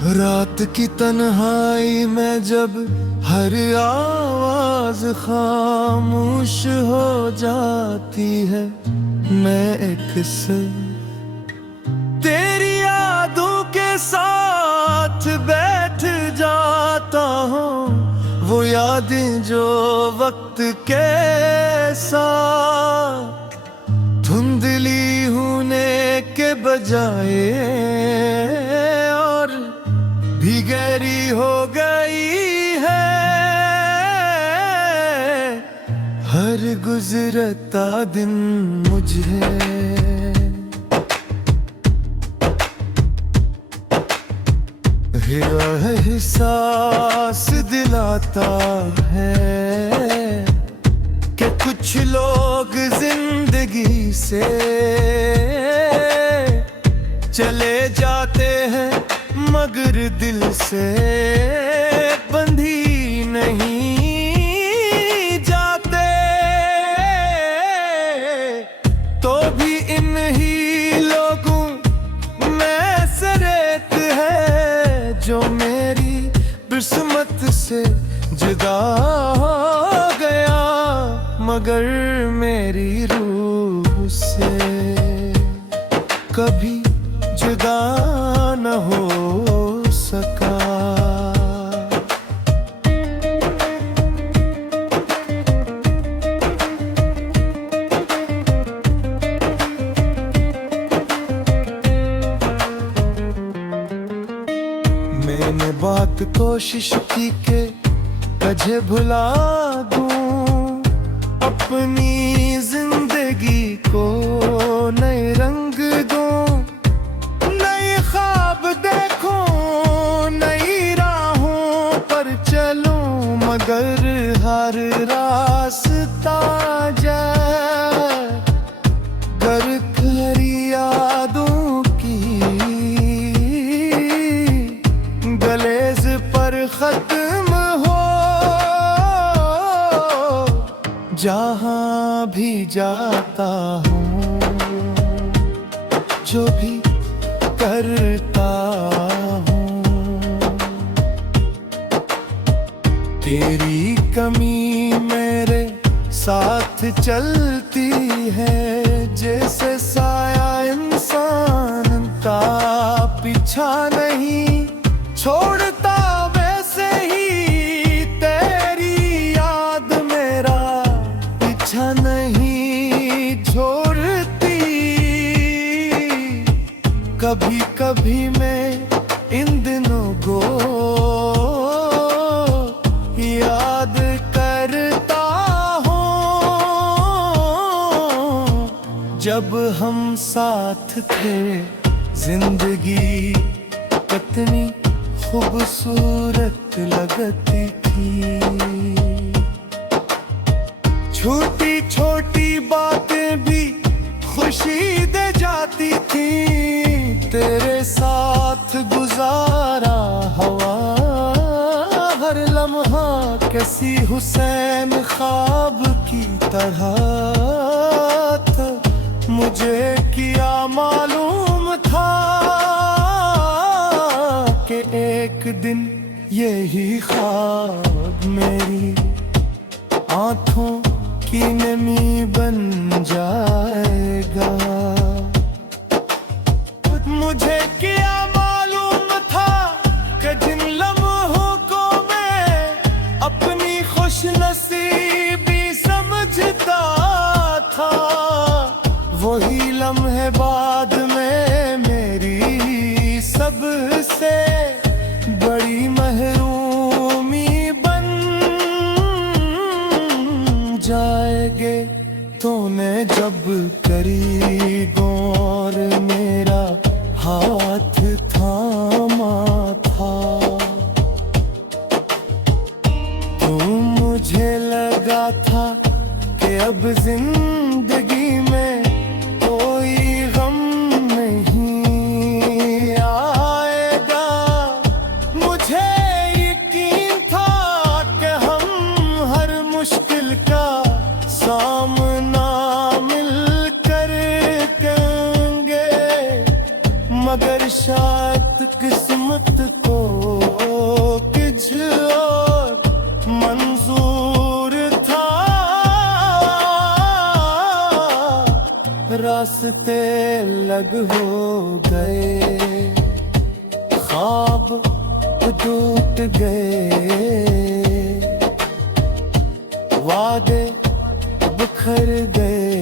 रात की तन्हाई में जब हर आवाज खामोश हो जाती है, मैं एक से तेरी यादों के साथ बैठ जाता हूँ। वो यादें जो वक्त के साथ धुंधली होने के बजाय और भी गहरी हो गई है। हर गुजरता दिन मुझे एहसास दिलाता है कि कुछ लोग जिंदगी से चले जाते हैं मगर दिल से बंधी नहीं जाते। तो भी इन ही लोगों में से रेत है जो मेरी किस्मत से जुदा हो गया, मगर मेरी रूह से कभी जुदा न हो सका। मैंने बात कोशिश की के तुझे भुला दूं, अपनी जिंदगी को नए रंग दूं, नए ख्वाब देखूं, नई राहों पर चलूं, मगर हर रास्ता जाए गर्क यादों की गलेज पर खत्म हो। जहाँ भी जाता हूँ, जो भी करता हूँ, तेरी कमी मेरे साथ चलती है, जैसे साया इंसान का पीछा नहीं छोड़ता, वैसे ही तेरी याद मेरा पीछा नहीं छोड़ती। कभी कभी मैं इन दिनों को याद करता हूँ, जब हम साथ थे जिंदगी कितनी खूबसूरत लगती थी। छोटी छोटी बातें भी खुशी दे जाती थी, तेरे साथ गुजारा हवा हर लम्हा किसी हुसैन ख्वाब की तरह था। मुझे क्या मालूम था कि एक दिन यही ख्वाब मेरी आँखों की नमी बन जाएगा। मुझे क्या मालूम था कि जिन लम्हों को मैं अपनी खुशनसीबी समझता था, वही लम्हे बाद में मेरी सबसे बड़ी महरूमी बन जाएंगे। तूने जब करीब और मेरा हाथ थामा था, तो मुझे लगा था कि अब जिंदगी में कोई गम नहीं आएगा। मुझे यकीन था कि हम हर मुश्किल का सामना मिलकर किस्मत को किस और मंजूर था, रास्ते लग हो गए, ख्वाब टूट गए, वादे बिखर गए,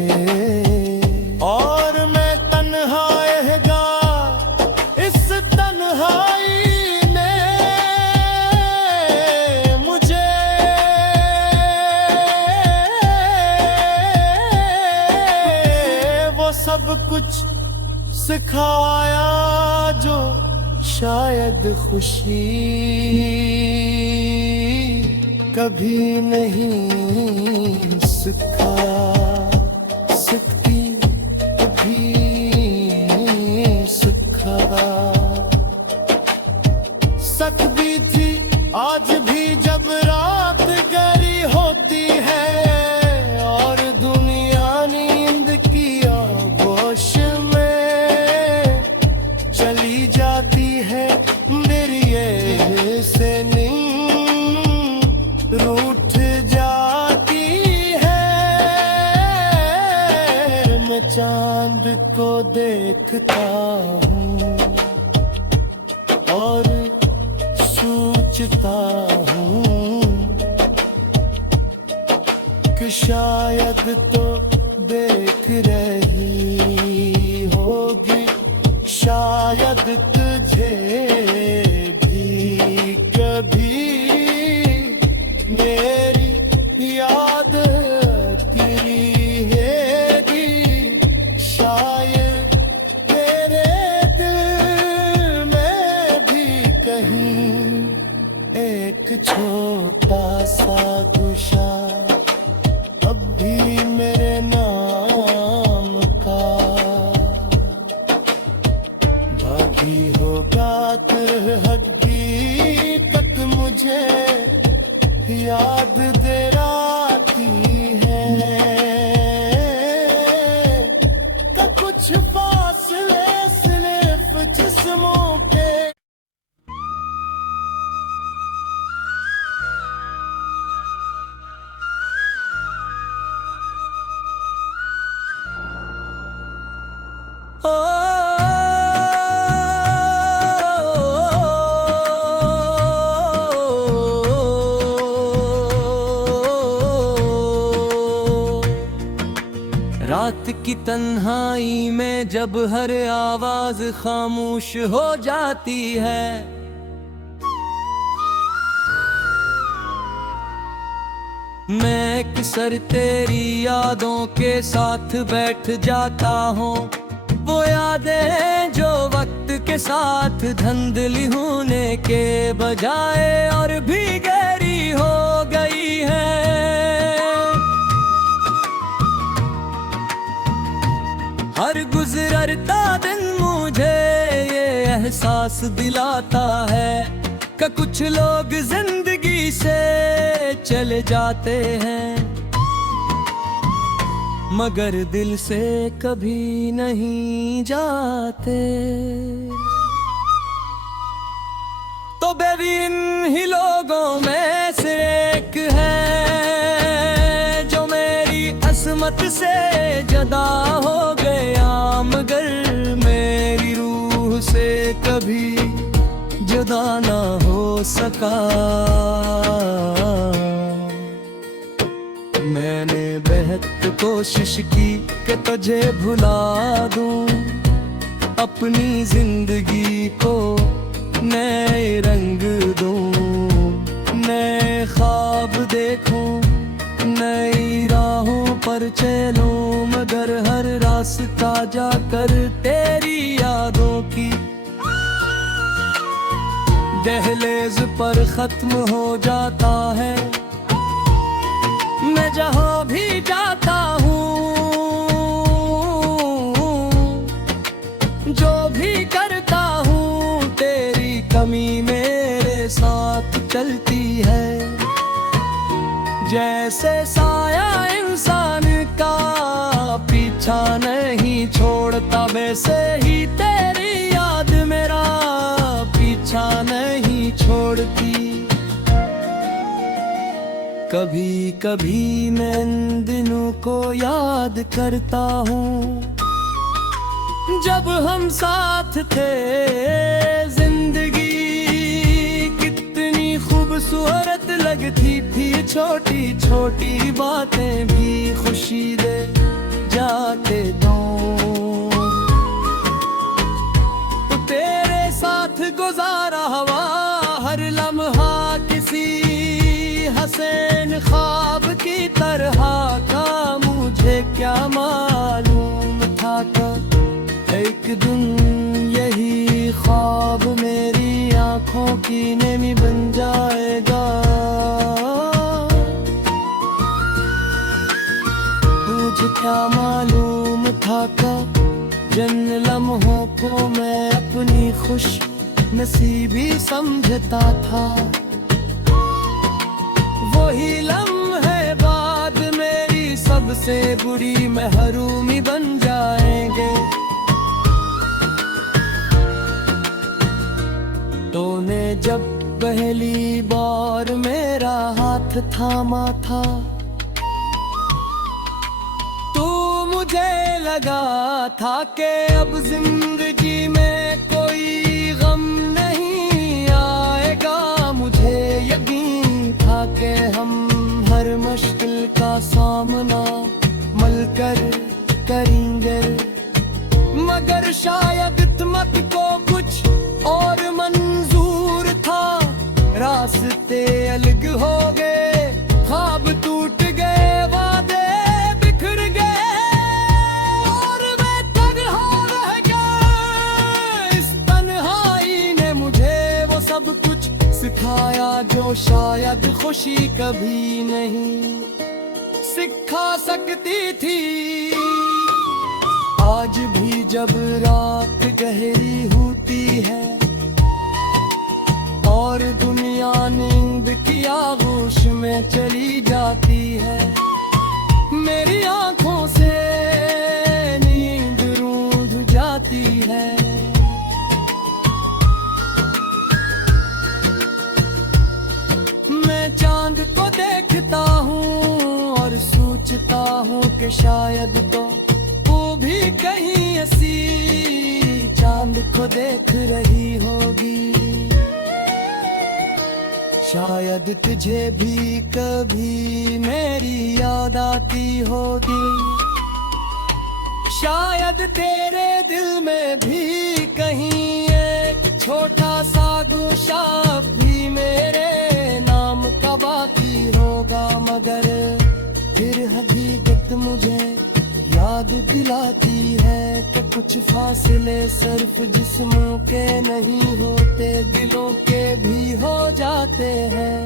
और मैं तन्हा रह इस तन्हाई ने मुझे वो सब कुछ सिखाया जो शायद खुशी कभी नहीं सिखा सकती, कभी सिखा सकती थी। आज भी जब रात गहरी होती है और दुनिया नींद की आगोश में चली जाती है, मेरी ये से नींद रूठ जाती है। मैं चांद को देखता हूँ और सोचता हूँ कि शायद तो देख रही होगी, शायद तुझे भी कभी मेरी याद रहेगी, शायद तेरे दिल में भी कहीं एक छोटा सा गुशा अब भी मेरे नाम का भागी होगा। हकीकत मुझे याद दिलाती है कि कुछ फासले सिर्फ जिस्मों के। रात की तन्हाई में जब हर आवाज खामोश हो जाती है, मैं अक्सर तेरी यादों के साथ बैठ जाता हूँ। वो यादें जो वक्त के साथ धुंधली होने के बजाय और भी गहरी हो गई है। हर गुजरता दिन मुझे ये एहसास दिलाता है कि कुछ लोग जिंदगी से चले जाते हैं, मगर दिल से कभी नहीं जाते। तो बेबी इन ही लोगों में से एक है जो मेरी असमत से जुदा हो गया, मगर मेरी रूह से कभी जुदा ना हो सका। मैंने बेहद कोशिश की कि तुझे भुला दूं, अपनी जिंदगी को नए रंग दूं, नए ख्वाब देखूं, नई राहों पर चलूं, मगर हर रास्ता जाकर तेरी यादों की दहलीज पर खत्म हो जाता है। मैं जहाँ भी जाता हूँ, जो भी करता हूँ, तेरी कमी मेरे साथ चलती है। जैसे साया इंसान का पीछा नहीं छोड़ता, वैसे ही तेरी याद मेरा तोड़ती। कभी कभी मैं इन दिनों को याद करता हूँ जब हम साथ थे। जिंदगी कितनी खूबसूरत लगती थी, छोटी छोटी बातें भी खुशी दे जाते दो। तो तेरे साथ गुजारा हुआ हर लम्हा किसी हसीन ख्वाब की तरह का, मुझे क्या मालूम था एक दिन यही ख्वाब मेरी आंखों की नमी बन जाएगा। मुझे क्या मालूम था जिन लम्हों को मैं अपनी खुश नसीबी समझता था, वही लम्हे बाद मेरी सबसे बुरी महरूमी बन जाएंगे। तूने जब पहली बार मेरा हाथ थामा था, तो मुझे लगा था कि अब जिंदगी में कोई गम नहीं आएगा। मुझे यकीन था कि हम हर मुश्किल का सामना मिलकर करेंगे, मगर शायद किस्मत को कुछ और मंजूर था। रास्ते अलग हो गए, ख्वाब टूट गए, वादे बिखर गए और मैं तन्हा रह गया। इस तन्हाई ने मुझे वो सब कुछ सिखाया जो शायद खुशी कभी नहीं सिखा सकती थी। आज भी जब रात गहरी होती है और दुनिया नींद की आगोश में चली जाती है, मेरी आंखों से नींद रूंध जाती है। मैं चांद को देखता हूँ और सोचता हूँ कि शायद तो वो भी कहीं ऐसी चांद को देख रही होगी। शायद तुझे भी कभी मेरी याद आती होगी, शायद तेरे दिल में भी कहीं एक छोटा सा गोशा भी मेरे नाम का बाकी होगा। मगर फिर हकीकत मुझे याद दिलाती है कि कुछ फासले सिर्फ जिस्मों के नहीं होते, दिलों के भी हो जाते हैं।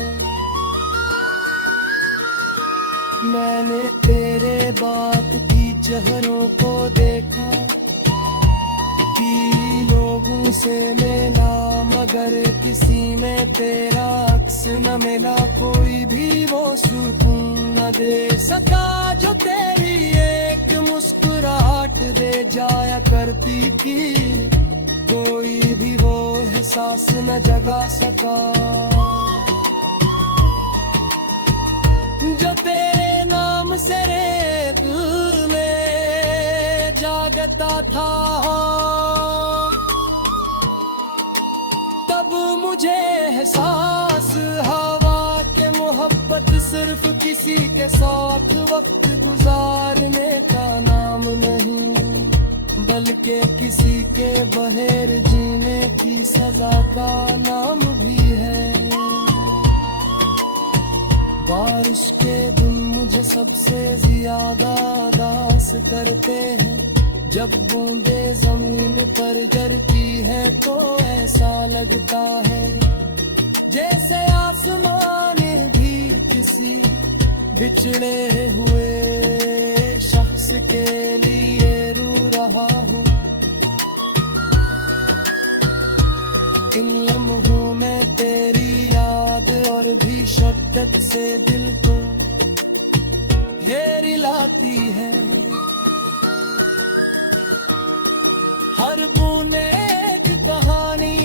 मैंने तेरे बात की चेहरों को देखा कि लोगों से मिला, मगर किसी में तेरा अक्स न मिला। कोई भी वो सुकून न दे सका जो तेरी एक मुस्कुराहट दे जाया करती थी। कोई भी वो एहसास न जगा सका जो तेरे नाम से रे दिल में जागता था। तब मुझे एहसास हवा के मोहब्बत सिर्फ किसी के साथ वक्त गुजारने का नाम नहीं, बल्कि किसी के बगैर जीने की सजा का नाम भी है। बारिश के दिन मुझे सबसे ज्यादा दास करते हैं, जब बूंदे जमीन पर गिरती है तो ऐसा लगता है जैसे आसमान भी किसी बिछड़े हुए शख्स के लिए रो रहा हो। इन लम्हों में तेरी याद और भी शिद्दत से दिल को घेर लाती है। हर बूंद एक कहानी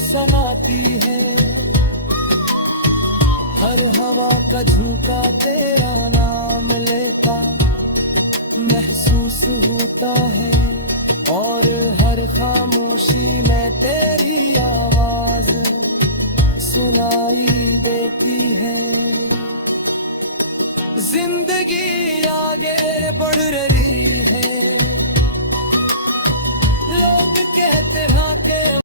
सुनाती है, हर हवा का झोंका तेरा नाम लेता महसूस होता है, और हर खामोशी में तेरे